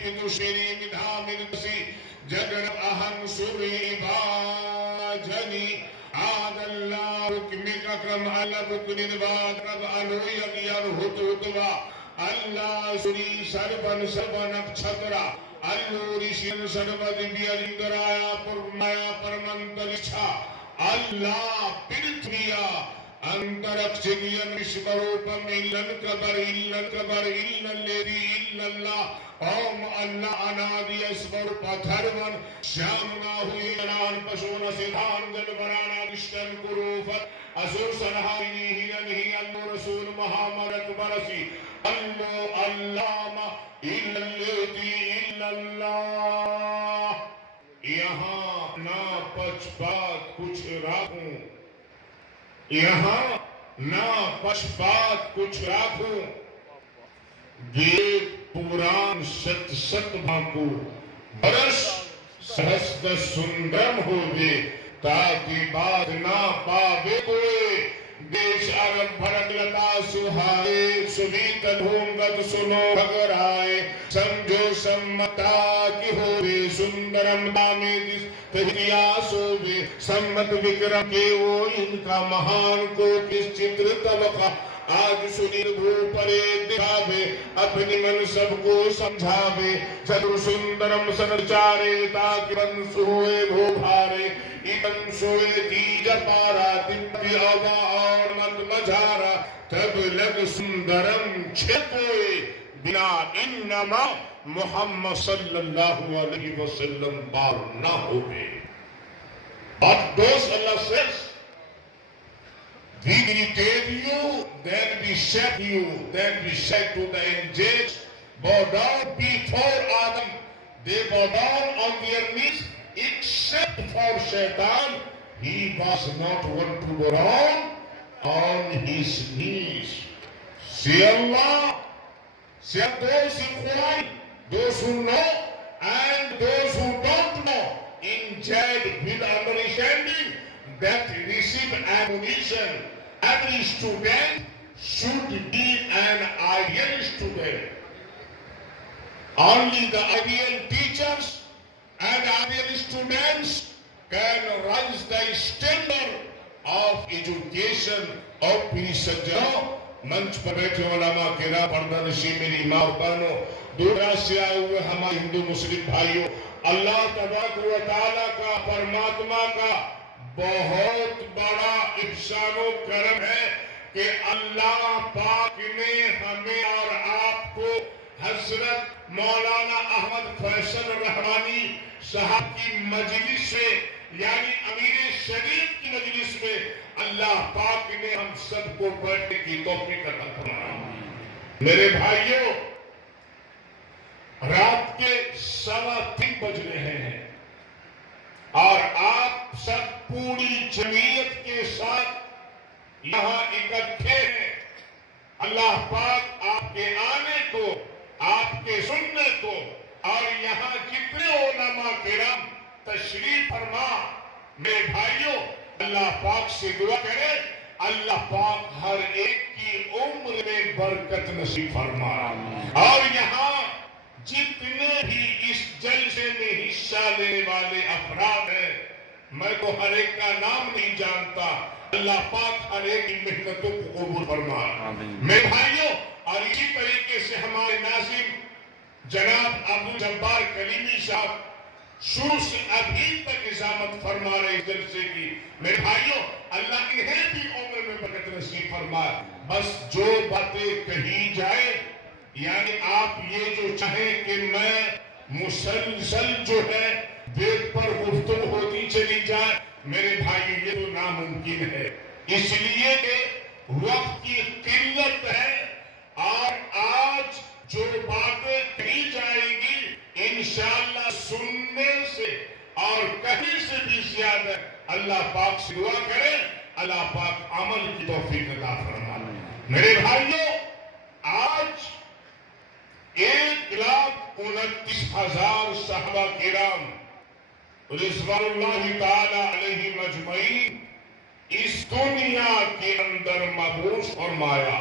pitu shiri midhamir si jagan ahan suri bajani adallah hukmika kam ala buknin bad rab aluyan yarhututwa Allah suri sarvan sarvanab chhatra alluri shin sarvad biyalindraya purmaya paramantalisha Allah pirithviya Antaraksiniyan Vishwarupam Illan Kabar Illalladhi Illallah Om Allah Anadi Asvarupa Dharman Shyamna Huyanan Pasuna Siddhan Jalvarana Krishnan Kurufat Asur Sanharini Hiyan Hiyan Rasul Muhammad Akbarasi Allah Allama Illalladhi Illallah Yahan na pachpat kuch rakhun यहाँ ना पक्षपात कुछ राखूं वेद पुराण सत सत भांकू बरस सहस्त्र सुंदरम होवे ताकि बात ना पावे कोई देश अरब भरत लता सुहाए सुवीतल होंगत सुनो भगराए समझो सम्मता की होवे सुंदरम दामे दिस सोवे सम्मत विक्रम के वो इनका महान को किस चित्र तबका आज सुनील भू परे दिखावे अपने मन सबको समझावे चतुर सुंदरम संचारे ताकि बंस हुए भो भारे इतन सोए तीज पारा तिप्पी अवा और मत मझारा तब लग सुंदरम छिपोए बिना इन्नमा Muhammad sallallahu alaihi wasallam bar na hobe. But those Allah says, we irritate you, then we set you, then we said to the angels, bow down before Adam. They bow down on their knees, except for Shaitan. He was not one to bow down on his knees. See Allah, see those in Quran. Those who know and those who don't know, inject with understanding that receive admonition. Every student should be an ideal student. Only the ideal teachers and ideal students can rise the standard of education of peace. मंच पर बैठे उलमा किराम पर्दानशी मेरी माँ और बहनों दूर से आए हुए हमारे हिंदू मुस्लिम भाइयों अल्लाह तबारक व तआला का परमात्मा का बहुत बड़ा इहसान और करम है कि अल्लाह पाक ने हमें और आपको हजरत मौलाना अहमद फैसल रहमानी साहब की मजलिस में यानी अमीर शरीफ की मजलिस में अल्लाह पाक ने हम सबको बैठने की तौफीक अता फरमाई। मेरे भाइयों रात के 3:15 बज रहे हैं और आप सब पूरी जमीयत के साथ यहाँ इकट्ठे हैं। अल्लाह पाक आपके आने को आपके सुनने को और यहाँ जितने उलमा किराम तशरीफ फरमा मेरे भाइयों अल्लाह पाक से दुआ करें अल्लाह पाक हर एक की उम्र में बरकत नसीब फरमा और यहाँ जितने भी इस जलसे में हिस्सा लेने वाले अफराद हैं मैं तो हर एक का नाम नहीं जानता अल्लाह पाक हर एक की मेहनतों को कबूल फरमा मेरे भाइयों और इसी तरीके से हमारे नाज़िम जनाब अबू जब्बार कलीमी साहब शुरू से अभी तक इजामत फरमा रहे जलसे की मेरे भाइयों अल्लाह इन्हें भी उम्र में बरकत नसीब फरमाए बस जो बातें कही जाए यानी आप ये जो चाहें कि मैं मुसलसल जो है वेद पर गुफ्तगू होती चली जाए मेरे भाई ये तो नामुमकिन है इसलिए कि वक्त की किल्लत है और आज जो बातें कही जाएगी इंशाअल्लाह सुनने से और कहीं से भी ज्यादा अल्लाह पाक से दुआ करें अल्लाह पाक अमल की तौफीक अता फरमाए मेरे भाइयों आज 1,29,000 सहाबा किराम रिज़वानुल्लाहि ताला अलैहिम अजमईन इस दुनिया के अंदर मबूस फरमाया